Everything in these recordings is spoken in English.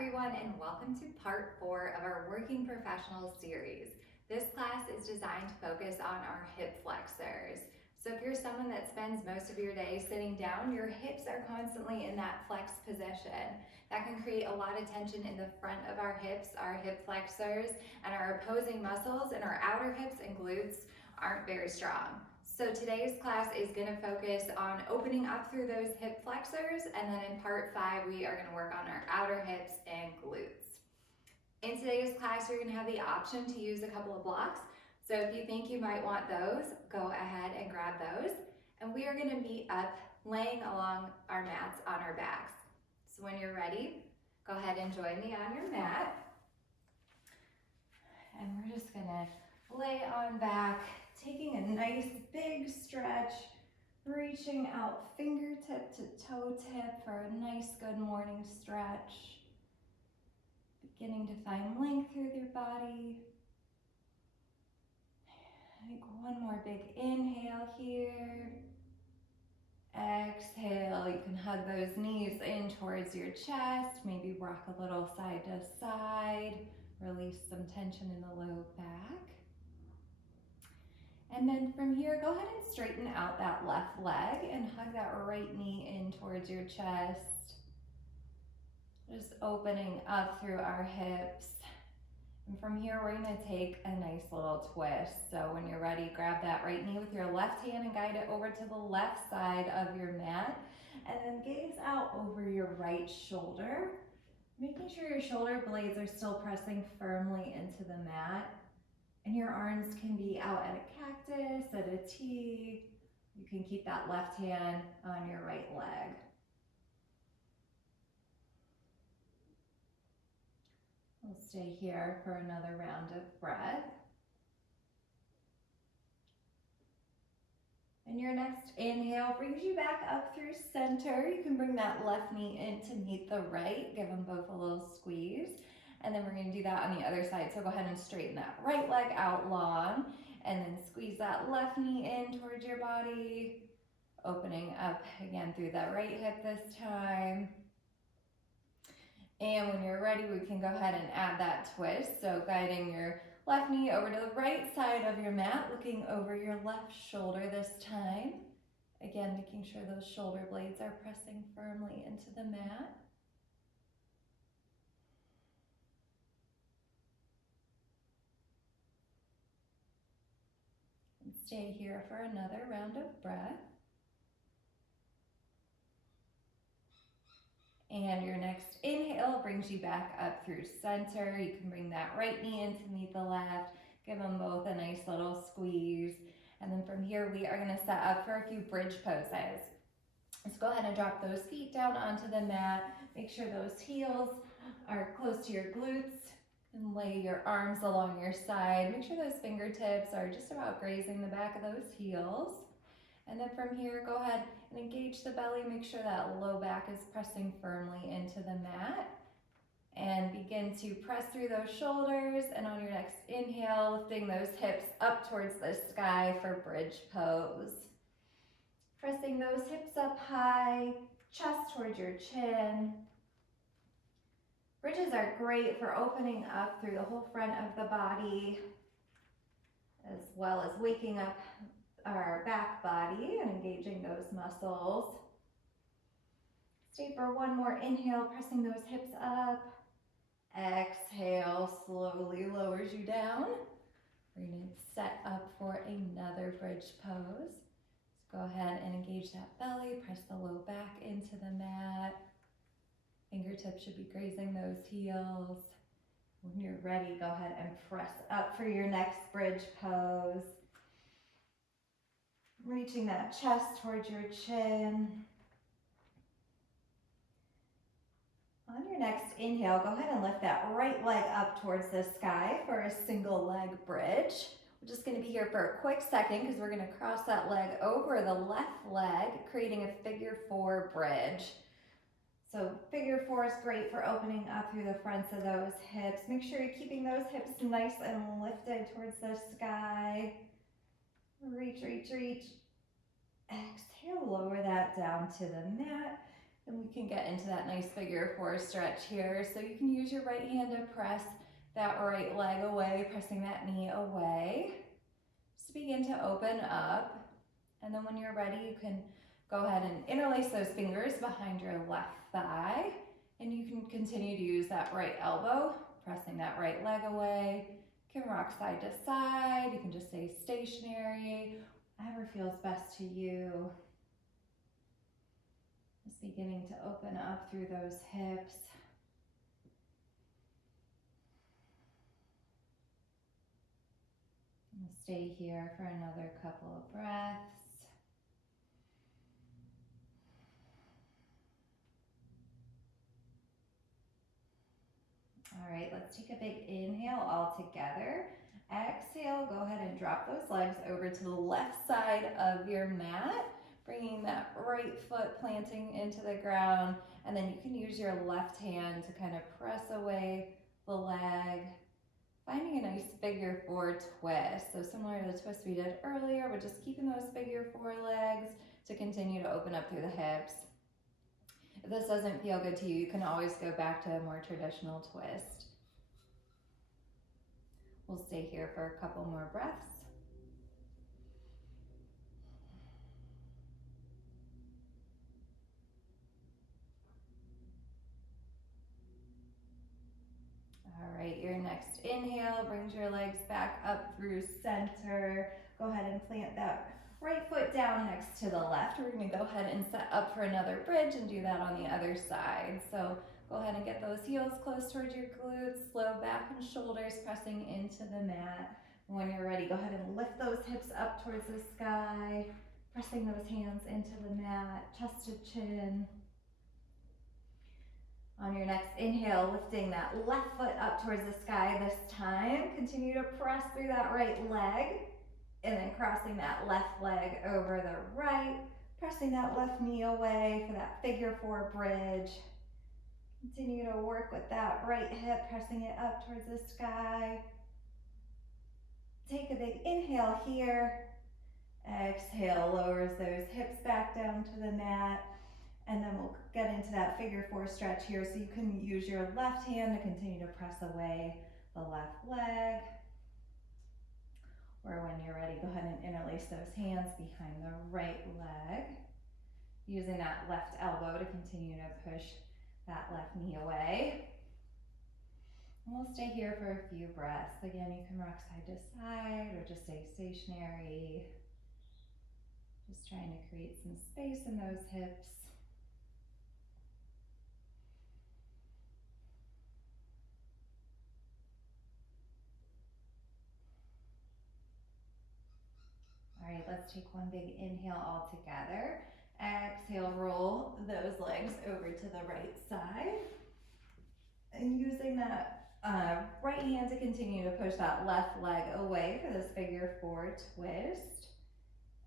everyone, and welcome to part 4 of our Working Professionals series. This class is designed to focus on our hip flexors. So if you're someone that spends most of your day sitting down, your hips are constantly in that flex position. That can create a lot of tension in the front of our hips, our hip flexors, and our opposing muscles in our outer hips and glutes aren't very strong. So today's class is going to focus on opening up through those hip flexors, and then in part 5 we are going to work on our outer hips and glutes. In today's class you're going to have the option to use a couple of blocks, so if you think you might want those, go ahead and grab those. And we are going to meet up laying along our mats on our backs. So when you're ready, go ahead and join me on your mat. And we're just going to lay on back, taking a nice big stretch, reaching out fingertip to toe tip for a nice good morning stretch. Beginning to find length through your body. Take one more big inhale here. Exhale, you can hug those knees in towards your chest, maybe rock a little side to side, release some tension in the low back. And then from here, go ahead and straighten out that left leg and hug that right knee in towards your chest. Just opening up through our hips. And from here, we're gonna take a nice little twist. So when you're ready, grab that right knee with your left hand and guide it over to the left side of your mat. And then gaze out over your right shoulder, making sure your shoulder blades are still pressing firmly into the mat. And your arms can be out at a cactus, at a T. You can keep that left hand on your right leg. We'll stay here for another round of breath. And your next inhale brings you back up through center. You can bring that left knee in to meet the right. Give them both a little squeeze. And then we're going to do that on the other side. So go ahead and straighten that right leg out long. And then squeeze that left knee in towards your body. Opening up again through that right hip this time. And when you're ready, we can go ahead and add that twist. So guiding your left knee over to the right side of your mat, looking over your left shoulder this time. Again, making sure those shoulder blades are pressing firmly into the mat. And stay here for another round of breath. And your next inhale brings you back up through center. You can bring that right knee in to meet the left. Give them both a nice little squeeze. And then from here, we are going to set up for a few bridge poses. Let's go ahead and drop those feet down onto the mat. Make sure those heels are close to your glutes. And lay your arms along your side. Make sure those fingertips are just about grazing the back of those heels. And then from here, go ahead and engage the belly. Make sure that low back is pressing firmly into the mat. And begin to press through those shoulders. And on your next inhale, lifting those hips up towards the sky for bridge pose. Pressing those hips up high, chest towards your chin. Bridges are great for opening up through the whole front of the body, as well as waking up our back body and engaging those muscles. Stay for one more inhale, pressing those hips up. Exhale, slowly lowers you down. We're going to set up for another bridge pose. So go ahead and engage that belly, press the low back into the mat. Fingertips should be grazing those heels. When you're ready, go ahead and press up for your next bridge pose. Reaching that chest towards your chin. On your next inhale, go ahead and lift that right leg up towards the sky for a single leg bridge. We're just going to be here for a quick second because we're going to cross that leg over the left leg, creating a figure 4 bridge. So figure 4 is great for opening up through the fronts of those hips. Make sure you're keeping those hips nice and lifted towards the sky. Reach, reach, reach. Exhale, lower that down to the mat. Then we can get into that nice figure four stretch here. So you can use your right hand to press that right leg away, pressing that knee away. Just begin to open up. And then when you're ready, you can go ahead and interlace those fingers behind your left thigh. And you can continue to use that right elbow, pressing that right leg away. You can rock side to side. You can just stay stationary, whatever feels best to you. Just beginning to open up through those hips. And stay here for another couple of breaths. All right, let's take a big inhale all together. Exhale, go ahead and drop those legs over to the left side of your mat, bringing that right foot planting into the ground, and then you can use your left hand to kind of press away the leg, finding a nice figure four twist. So similar to the twist we did earlier, but just keeping those figure four legs to continue to open up through the hips. If this doesn't feel good to you, you can always go back to a more traditional twist. We'll stay here for a couple more breaths. All right, your next inhale brings your legs back up through center. Go ahead and plant that right foot down next to the left. We're going to go ahead and set up for another bridge and do that on the other side. So go ahead and get those heels close towards your glutes, low back and shoulders pressing into the mat. When you're ready, go ahead and lift those hips up towards the sky, pressing those hands into the mat, chest to chin. On your next inhale, lifting that left foot up towards the sky this time. Continue to press through that right leg, and then crossing that left leg over the right, pressing that left knee away for that figure four bridge. Continue to work with that right hip, pressing it up towards the sky. Take a big inhale here. Exhale, lowers those hips back down to the mat. And then we'll get into that figure four stretch here. So you can use your left hand to continue to press away the left leg. Or when you're ready, go ahead and interlace those hands behind the right leg. Using that left elbow to continue to push that left knee away. And we'll stay here for a few breaths. Again, you can rock side to side or just stay stationary. Just trying to create some space in those hips. All right, let's take one big inhale all together. Exhale, roll those legs over to the right side. And using that right hand to continue to push that left leg away for this figure four twist.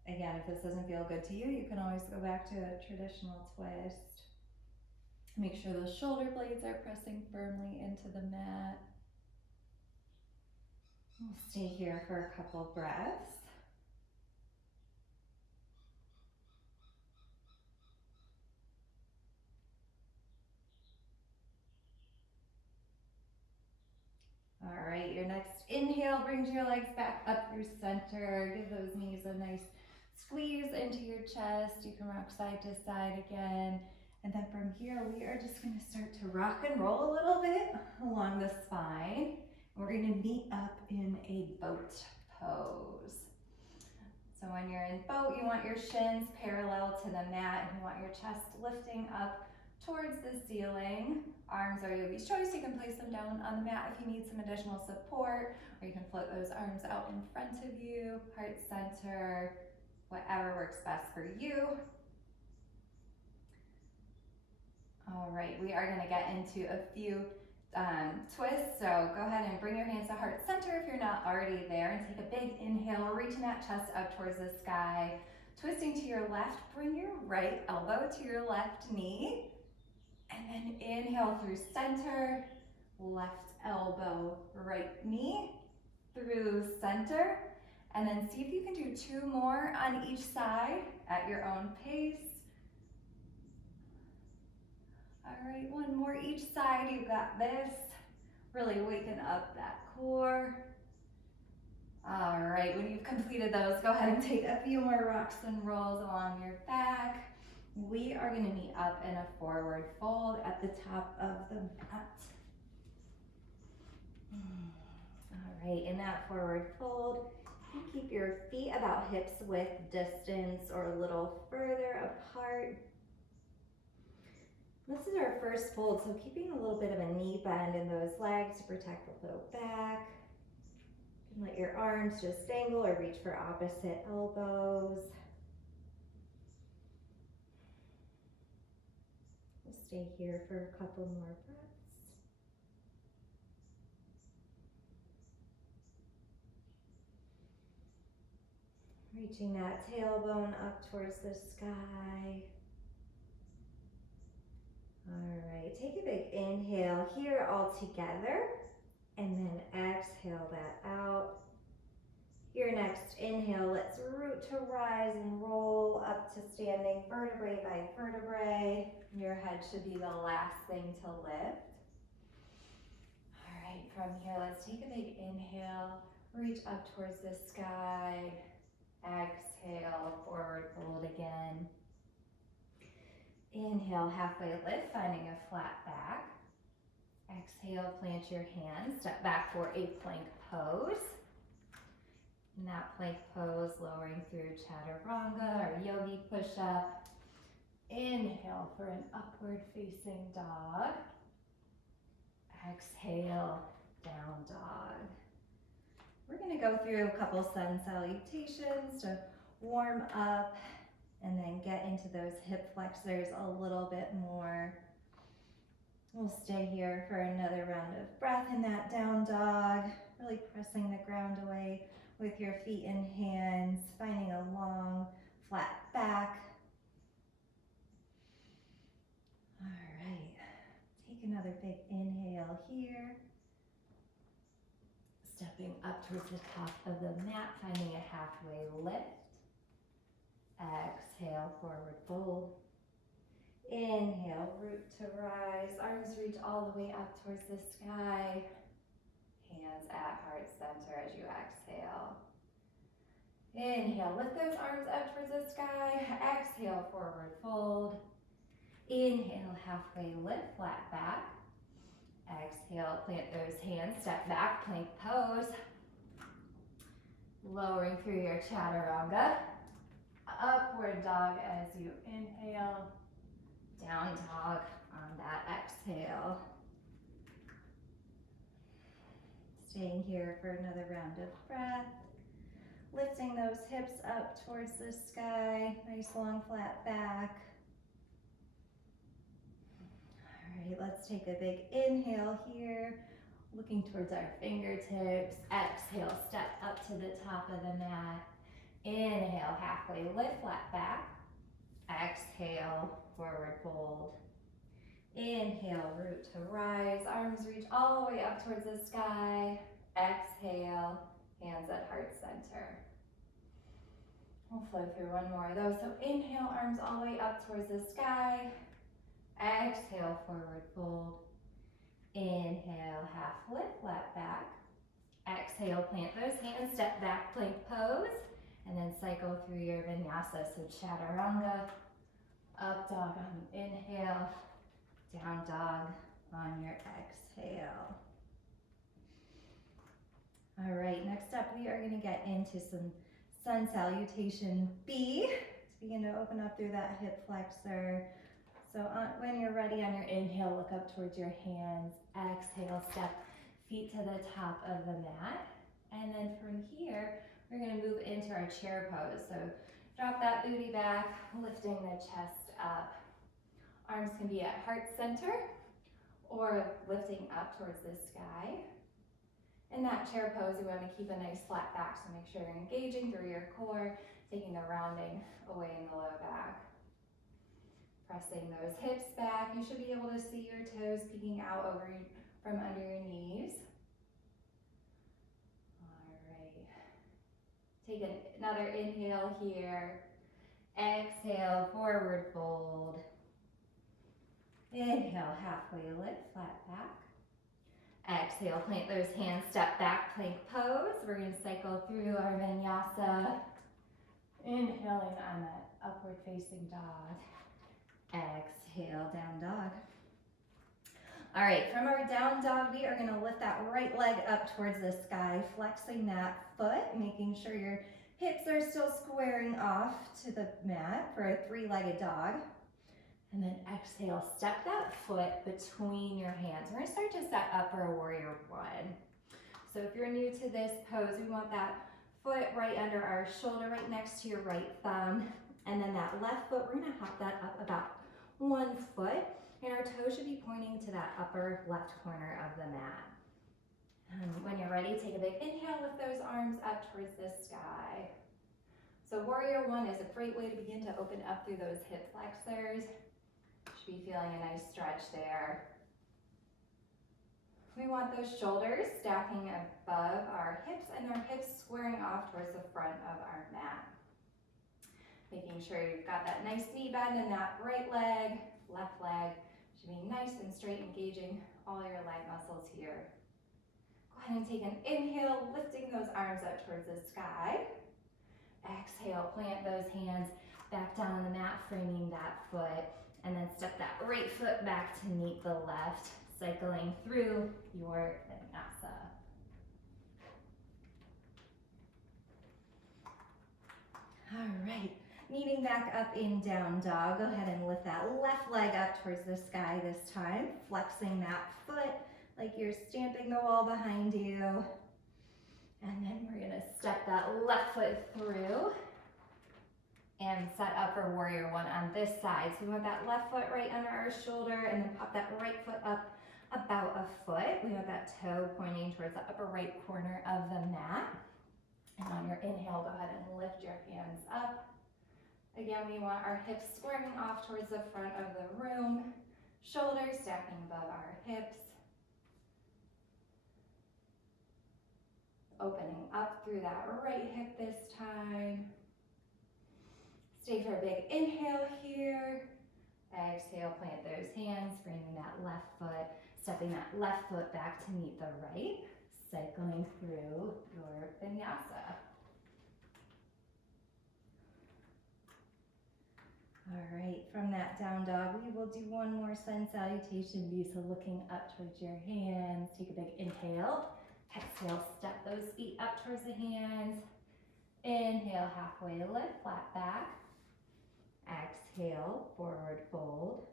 Again, if this doesn't feel good to you, you can always go back to a traditional twist. Make sure the shoulder blades are pressing firmly into the mat. We'll stay here for a couple breaths. All right, your next inhale brings your legs back up through center. Give those knees a nice squeeze into your chest. You can rock side to side again. And then from here, we are just gonna start to rock and roll a little bit along the spine. We're gonna meet up in a boat pose. So when you're in boat, you want your shins parallel to the mat and you want your chest lifting up towards the ceiling. Arms are yogi's choice. You can place them down on the mat if you need some additional support, or you can float those arms out in front of you, heart center, whatever works best for you. All right, we are gonna get into a few twists. So go ahead and bring your hands to heart center if you're not already there, and take a big inhale, reaching that chest up towards the sky. Twisting to your left, bring your right elbow to your left knee. And then inhale through center, left elbow, right knee, through center. And then see if you can do two more on each side at your own pace. All right, one more each side. You got this. Really waken up that core. All right, when you've completed those, go ahead and take a few more rocks and rolls along your back. We are going to meet up in a forward fold at the top of the mat. All right, in that forward fold, you keep your feet about hips width distance or a little further apart. This is our first fold, so keeping a little bit of a knee bend in those legs to protect the low back. You can let your arms just dangle or reach for opposite elbows. We'll stay here for a couple more breaths. Reaching that tailbone up towards the sky. All right, take a big inhale here all together, and then exhale that out. Your next inhale, let's root to rise and roll up to standing vertebrae by vertebrae. Your head should be the last thing to lift. All right, from here, let's take a big inhale, reach up towards the sky. Exhale, forward fold again. Inhale, halfway lift, finding a flat back. Exhale, plant your hands, step back for a plank pose. In that plank pose, lowering through chaturanga or yogi push-up. Inhale for an upward facing dog. Exhale, down dog. We're going to go through a couple sun salutations to warm up and then get into those hip flexors a little bit more. We'll stay here for another round of breath in that down dog, really pressing the ground away with your feet and hands, finding a long, flat back. All right, take another big inhale here. Stepping up towards the top of the mat, finding a halfway lift. Exhale, forward fold. Inhale, root to rise. Arms reach all the way up towards the sky. Hands at heart center as you exhale. Inhale, lift those arms up towards the sky. Exhale, forward fold. Inhale, halfway lift, flat back. Exhale, plant those hands, step back, plank pose. Lowering through your chaturanga. Upward dog as you inhale. Down dog on that exhale. Staying here for another round of breath. Lifting those hips up towards the sky. Nice long flat back. All right, let's take a big inhale here. Looking towards our fingertips. Exhale, step up to the top of the mat. Inhale, halfway lift, flat back. Exhale, forward fold. Inhale, root to rise. Arms reach all the way up towards the sky. Exhale, hands at heart center. We'll flow through one more of those. So inhale, arms all the way up towards the sky. Exhale, forward fold. Inhale, half lift, flat back. Exhale, plant those hands, step back, plank pose, and then cycle through your vinyasa. So chaturanga, up dog on the inhale, down dog on your exhale. All right, next up we are going to get into some sun salutation B to begin to open up through that hip flexor. So when you're ready on your inhale, look up towards your hands. Exhale, step feet to the top of the mat. And then from here, we're going to move into our chair pose. So drop that booty back, lifting the chest up. Arms can be at heart center or lifting up towards the sky. In that chair pose, we want to keep a nice flat back, so make sure you're engaging through your core, taking the rounding away in the low back. Pressing those hips back. You should be able to see your toes peeking out from under your knees. All right. Take another inhale here. Exhale, forward fold. Inhale, halfway lift, flat back. Exhale, plant those hands, step back, plank pose. We're gonna cycle through our vinyasa. Inhaling on that upward facing dog. Exhale, down dog. All right, from our down dog, we are gonna lift that right leg up towards the sky, flexing that foot, making sure your hips are still squaring off to the mat for a three-legged dog. And then exhale, step that foot between your hands. We're gonna start to set up for a warrior one. So if you're new to this pose, we want that foot right under our shoulder, right next to your right thumb. And then that left foot, we're gonna hop that up about 1 foot. And our toes should be pointing to that upper left corner of the mat. And when you're ready, take a big inhale, lift those arms up towards the sky. So warrior one is a great way to begin to open up through those hip flexors. Should be feeling a nice stretch there. We want those shoulders stacking above our hips and our hips squaring off towards the front of our mat. Making sure you've got that nice knee bend in that right leg, left leg. Should be nice and straight, engaging all your leg muscles here. Go ahead and take an inhale, lifting those arms up towards the sky. Exhale, plant those hands back down on the mat, framing that foot, and then step that right foot back to meet the left, cycling through your vinyasa. All right. Kneading back up in down dog, go ahead and lift that left leg up towards the sky this time, flexing that foot like you're stamping the wall behind you. And then we're gonna step that left foot through and set up for warrior one on this side. So we want that left foot right under our shoulder and then pop that right foot up about a foot. We want that toe pointing towards the upper right corner of the mat. And on your inhale, go ahead and lift your hands up. Again, we want our hips squaring off towards the front of the room, shoulders stacking above our hips. Opening up through that right hip this time. Stay for a big inhale here. Exhale, plant those hands, framing that left foot, stepping that left foot back to meet the right, cycling through your vinyasa. All right, from that down dog, we will do one more sun salutation view. So looking up towards your hands, take a big inhale. Exhale, step those feet up towards the hands. Inhale, halfway lift, flat back. Exhale, forward fold.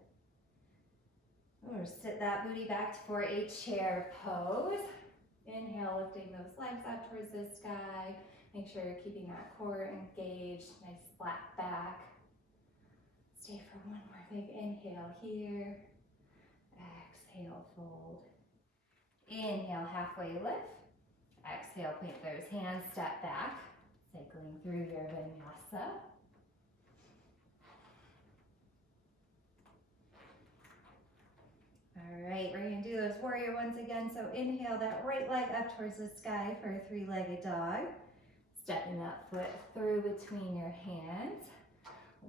Or sit that booty back for a chair pose. Inhale, lifting those legs up towards the sky. Make sure you're keeping that core engaged, nice flat back. Stay for one more big inhale here. Exhale, fold. Inhale, halfway lift. Exhale, plant those hands, step back, cycling through your vinyasa. All right, we're gonna do those warrior ones again. So inhale that right leg up towards the sky for a three-legged dog. Stepping that foot through between your hands.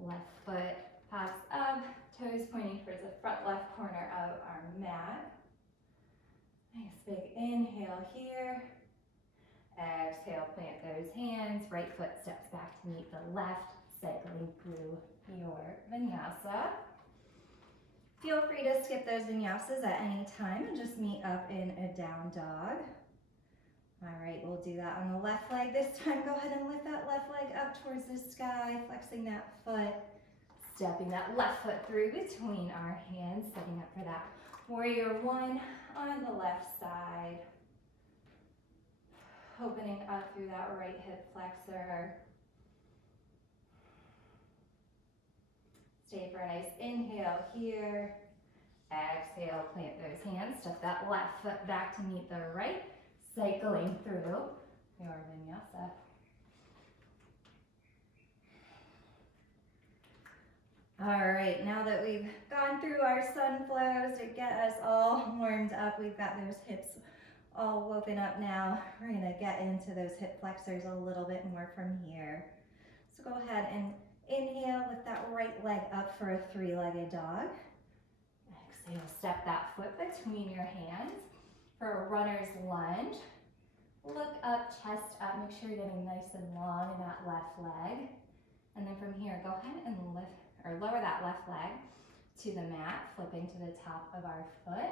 Left foot pops up, toes pointing towards the front left corner of our mat. Nice big inhale here. Exhale, plant those hands. Right foot steps back to meet the left, cycling through your vinyasa. Feel free to skip those vinyasas at any time and just meet up in a down dog. All right, we'll do that on the left leg this time. Go ahead and lift that left leg up towards the sky, flexing that foot, stepping that left foot through between our hands, setting up for that warrior one on the left side. Opening up through that right hip flexor. Stay for a nice inhale here. Exhale, plant those hands, step that left foot back to meet the right, cycling through your vinyasa. All right, now that we've gone through our sun flows to get us all warmed up, we've got those hips all woken up now. We're gonna get into those hip flexors a little bit more from here. So go ahead and inhale, lift that right leg up for a three-legged dog. So you'll step that foot between your hands for a runner's lunge. Look up, chest up, make sure you're getting nice and long in that left leg. And then from here, go ahead and lift or lower that left leg to the mat, flipping to the top of our foot.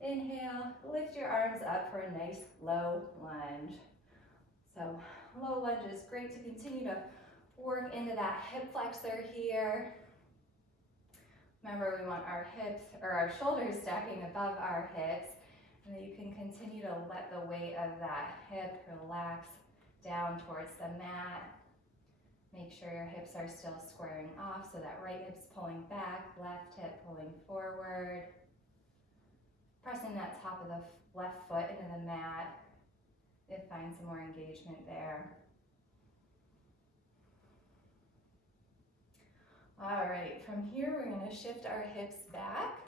Inhale, lift your arms up for a nice low lunge. So low lunge is great to continue to work into that hip flexor here. Remember, we want our hips or our shoulders stacking above our hips, and then you can continue to let the weight of that hip relax down towards the mat. Make sure your hips are still squaring off, so that right hip's pulling back, left hip pulling forward. Pressing that top of the left foot into the mat. Find some more engagement there. All right, from here we're going to shift our hips back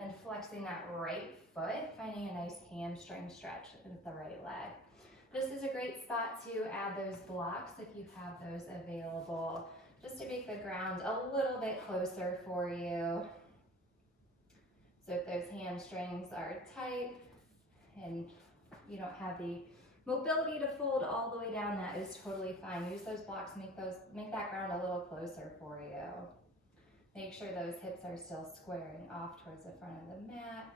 and flexing that right foot, finding a nice hamstring stretch with the right leg. This is a great spot to add those blocks if you have those available, just to make the ground a little bit closer for you. So if those hamstrings are tight and you don't have the mobility to fold all the way down, that is totally fine. Use those blocks, make that ground a little closer for you. Make sure those hips are still squaring off towards the front of the mat.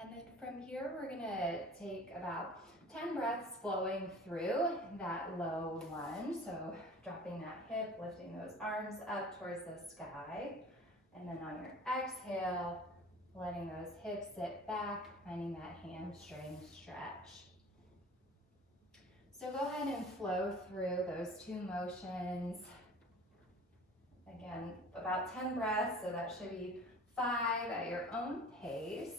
And then from here, we're gonna take about 10 breaths flowing through that low lunge. So dropping that hip, lifting those arms up towards the sky. And then on your exhale, letting those hips sit back, finding that hamstring stretch. So go ahead and flow through those two motions. Again, about 10 breaths, so that should be 5 at your own pace.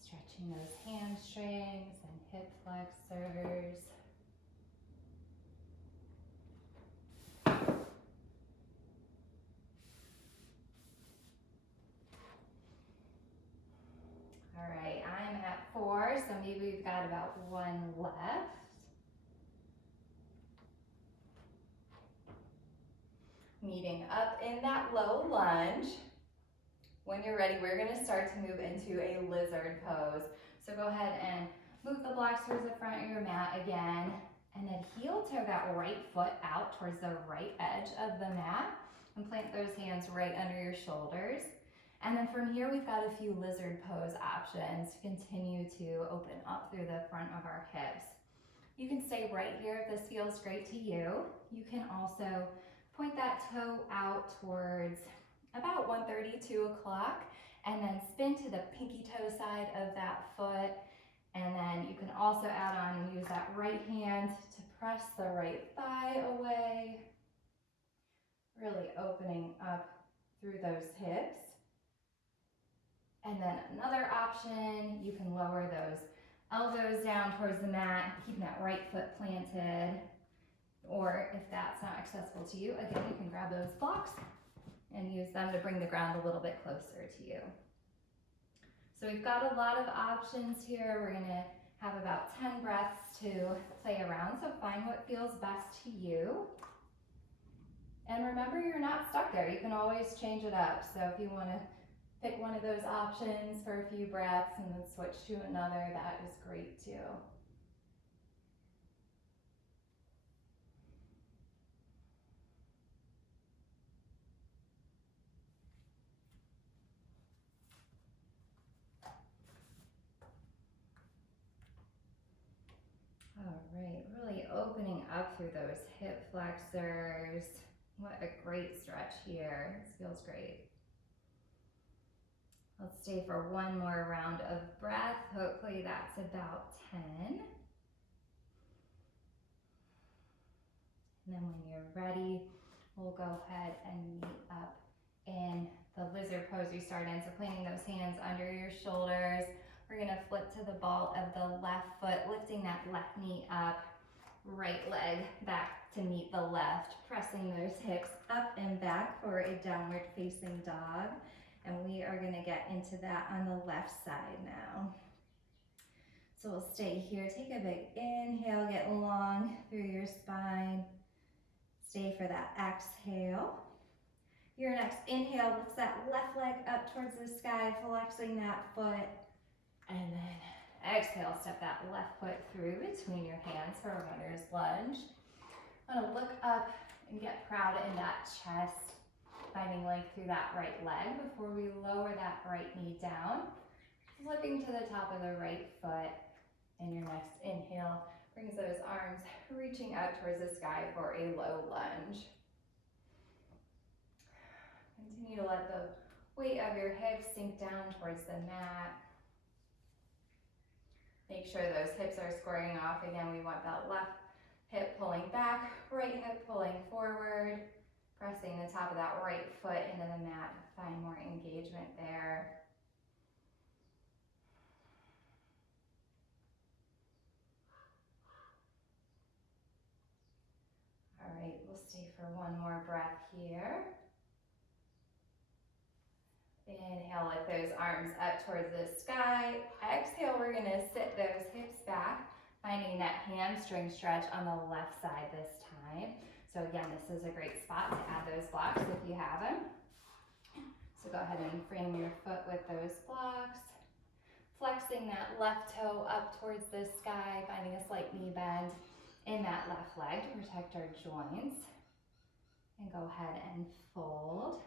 Stretching those hamstrings and hip flexors. All right, I'm at 4, so maybe we've got about 1 left. Meeting up in that low lunge. When you're ready, we're gonna start to move into a lizard pose. So go ahead and move the blocks towards the front of your mat again, and then heel toe that right foot out towards the right edge of the mat, and plant those hands right under your shoulders. And then from here, we've got a few lizard pose options to continue to open up through the front of our hips. You can stay right here if this feels great to you. You can also point that toe out towards about 1:30, 2 o'clock, and then spin to the pinky toe side of that foot. And then you can also add on and use that right hand to press the right thigh away, really opening up through those hips. And then another option, you can lower those elbows down towards the mat, keeping that right foot planted. Or if that's not accessible to you, again, you can grab those blocks and use them to bring the ground a little bit closer to you. So we've got a lot of options here. We're gonna have about 10 breaths to play around, so find what feels best to you. And remember, you're not stuck there. You can always change it up. So if you wanna pick one of those options for a few breaths and then switch to another, that is great too. All right, really opening up through those hip flexors. What a great stretch here. This feels great. Let's stay for one more round of breath. Hopefully that's about 10. And then when you're ready, we'll go ahead and meet up in the lizard pose you started in. So planting those hands under your shoulders. We're gonna flip to the ball of the left foot, lifting that left knee up, right leg back to meet the left, pressing those hips up and back for a downward facing dog. And we are gonna get into that on the left side now. So we'll stay here, take a big inhale, get long through your spine. Stay for that exhale. Your next inhale lifts that left leg up towards the sky, flexing that foot. And then exhale, step that left foot through between your hands for a runner's lunge. Want to look up and get proud in that chest, finding length through that right leg before we lower that right knee down. Flipping to the top of the right foot. And your next inhale brings those arms reaching out towards the sky for a low lunge. Continue to let the weight of your hips sink down towards the mat. Make sure those hips are squaring off. Again, we want that left hip pulling back, right hip pulling forward, pressing the top of that right foot into the mat. Find more engagement there. All right, we'll stay for one more breath here. Inhale, lift those arms up towards the sky. Exhale, we're gonna sit those hips back, finding that hamstring stretch on the left side this time. So again, this is a great spot to add those blocks if you have them. So go ahead and frame your foot with those blocks. Flexing that left toe up towards the sky, finding a slight knee bend in that left leg to protect our joints. And go ahead and fold.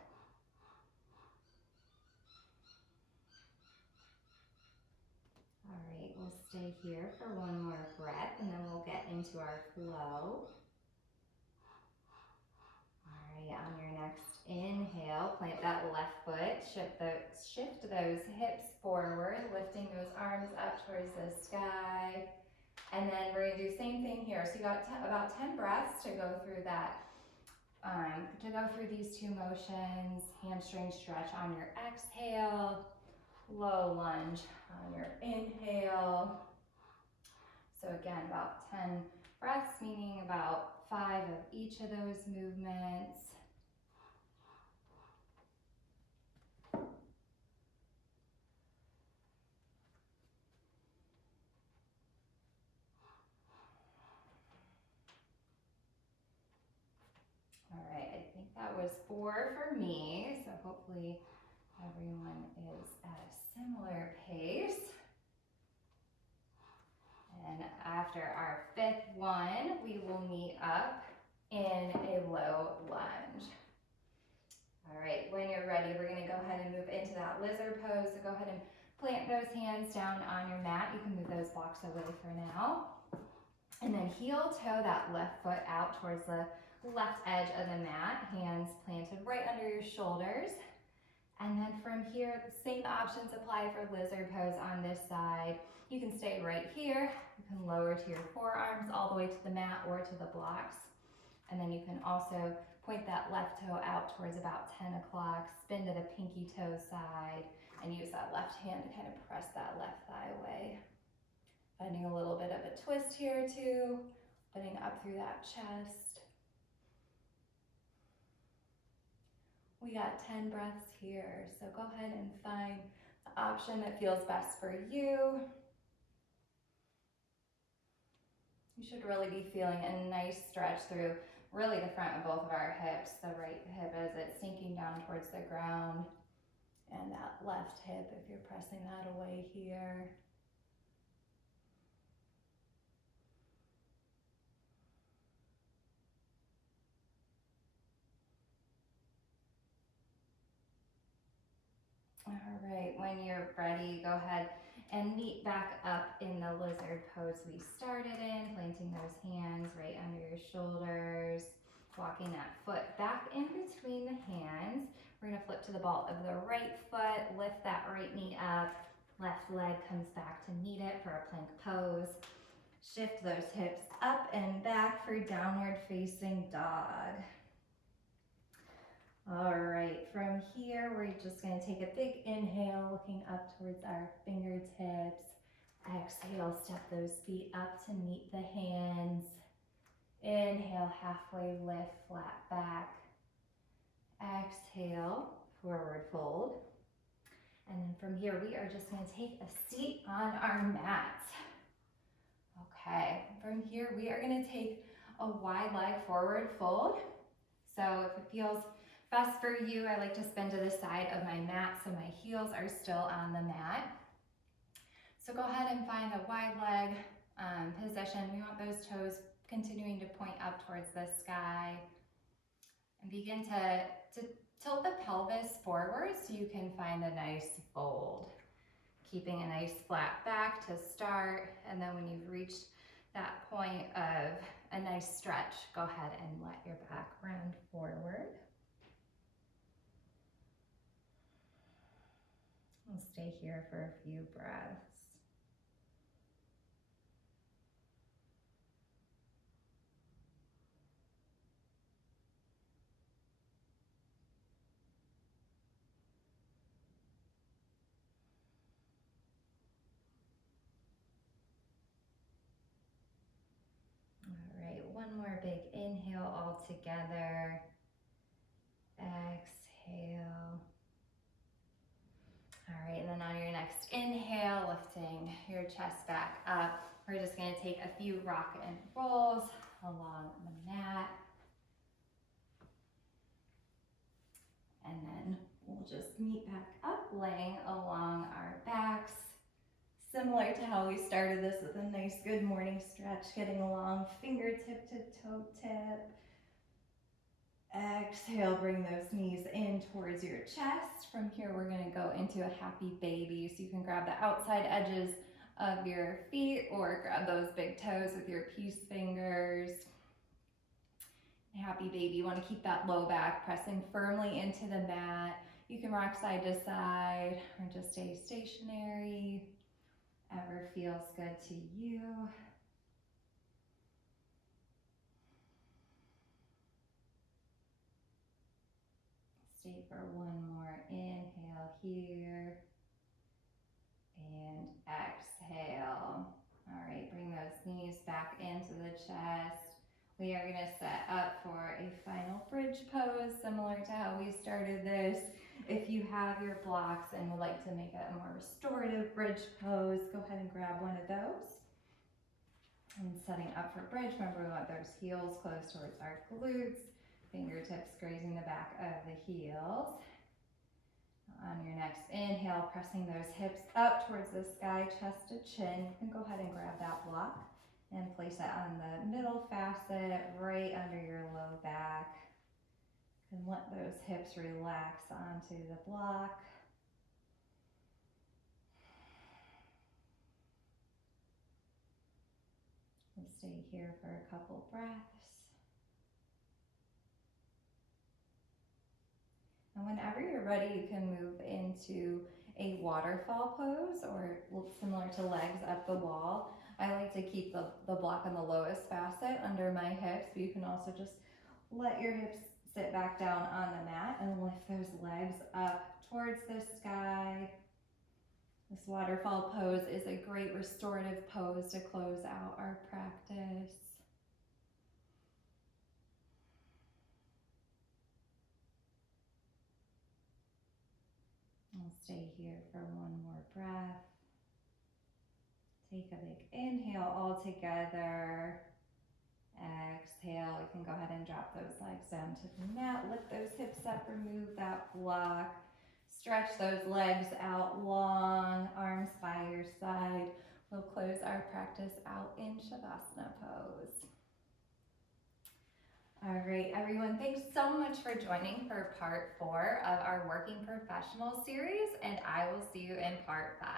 All right, we'll stay here for one more breath and then we'll get into our flow. All right, on your next inhale, plant that left foot, shift those hips forward, lifting those arms up towards the sky. And then we're gonna do the same thing here. So you got about 10 breaths to go through that, to go through these two motions. Hamstring stretch on your exhale, low lunge on your inhale. So again, about 10 breaths, meaning about 5 of each of those movements. All right, I think that was 4 for me, so hopefully everyone is at a similar pace. And after our 5th one, we will meet up in a low lunge. All right, when you're ready, we're gonna go ahead and move into that lizard pose. So go ahead and plant those hands down on your mat. You can move those blocks away for now. And then heel toe that left foot out towards the left edge of the mat, hands planted right under your shoulders. And then from here, the same options apply for lizard pose on this side. You can stay right here. You can lower to your forearms all the way to the mat or to the blocks. And then you can also point that left toe out towards about 10 o'clock, spin to the pinky toe side, and use that left hand to kind of press that left thigh away. Finding a little bit of a twist here too, opening up through that chest. We got 10 breaths here, so go ahead and find the option that feels best for you. You should really be feeling a nice stretch through really the front of both of our hips. The right hip as it's sinking down towards the ground, and that left hip if you're pressing that away here. All right, when you're ready, go ahead and meet back up in the lizard pose we started in, planting those hands right under your shoulders, walking that foot back in between the hands. We're gonna flip to the ball of the right foot, lift that right knee up, left leg comes back to meet it for a plank pose. Shift those hips up and back for downward facing dog. All right, from here, we're just gonna take a big inhale, looking up towards our fingertips. Exhale, step those feet up to meet the hands. Inhale, halfway lift, flat back. Exhale, forward fold. And then from here, we are just gonna take a seat on our mat. Okay, from here, we are gonna take a wide leg forward fold. So if it feels best for you, I like to spin to the side of my mat so my heels are still on the mat. So go ahead and find a wide leg position. We want those toes continuing to point up towards the sky. And begin to tilt the pelvis forward so you can find a nice fold. Keeping a nice flat back to start, and then when you've reached that point of a nice stretch, go ahead and let your back round forward. We'll stay here for a few breaths. All right, one more big inhale all together. Exhale. All right, and then on your next inhale, lifting your chest back up, we're just gonna take a few rock and rolls along the mat. And then we'll just meet back up, laying along our backs. Similar to how we started this with a nice good morning stretch, getting along fingertip to toe tip. Exhale, bring those knees in towards your chest. From here, we're gonna go into a happy baby. So you can grab the outside edges of your feet or grab those big toes with your peace fingers. Happy baby, you want to keep that low back pressing firmly into the mat. You can rock side to side or just stay stationary. Whatever feels good to you. Stay for one more inhale here. And exhale. All right, bring those knees back into the chest. We are gonna set up for a final bridge pose, similar to how we started this. If you have your blocks and would like to make it a more restorative bridge pose, go ahead and grab one of those. And setting up for bridge, remember we want those heels close towards our glutes, fingertips grazing the back of the heels. On your next inhale, pressing those hips up towards the sky, chest to chin. You can go ahead and grab that block and place it on the middle facet, right under your low back. And let those hips relax onto the block. We'll stay here for a couple breaths. And whenever you're ready, you can move into a waterfall pose, or similar to legs up the wall. I like to keep the block on the lowest facet under my hips, but you can also just let your hips sit back down on the mat and lift those legs up towards the sky. This waterfall pose is a great restorative pose to close out our practice. I'll stay here for one more breath. Take a big inhale all together. Exhale, you can go ahead and drop those legs down to the mat. Lift those hips up, remove that block. Stretch those legs out long, arms by your side. We'll close our practice out in Shavasana pose. All right, everyone, thanks so much for joining for part 4 of our Working Professional series, and I will see you in part 5.